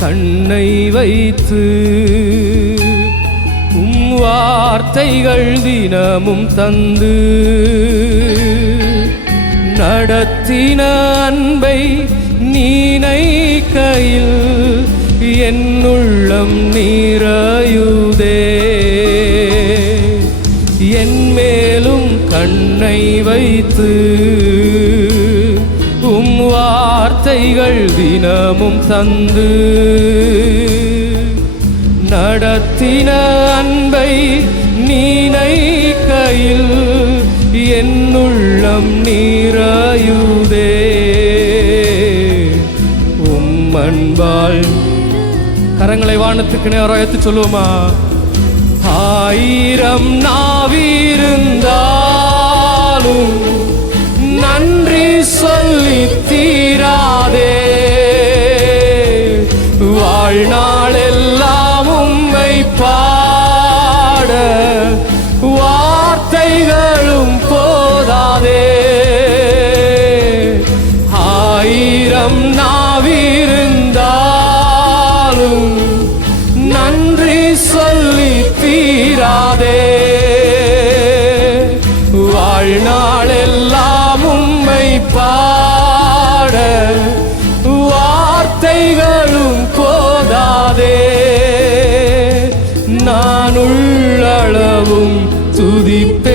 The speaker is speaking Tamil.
கண்ணை வைத்து வார்த்தைகள் தினமும் தந்து நடத்தின அன்பை நினைக்கையில் என்னுள்ளம் நிறையுதே. என் மேலும் கண்ணை வைத்து வார்த்தைகள் தினமும் தந்து நடத்தின அன்பை நினைக்கையில் என்னுள்ளம் நிறையுதே. அன்பால் கரங்களை வானத்துக்கு நேராக ஏத்து சொல்லுவோமா? ஆயிரம் நாவிருந்தாலும் நன்றி சொல்லி தீராதே. வாழ்நாள் எல்லாம் உம்மை பாட வார்த்தைகளும் போதாதே. ஆயிரம் நாவிருந்தாலும் நன்றி சொல்லி தீராதே. வாழ்நாள் எல்லாம் உம்மை பாட வார்த்தைகளும் போதாதே. நான் உள்ளளவும் துதிப்பேன்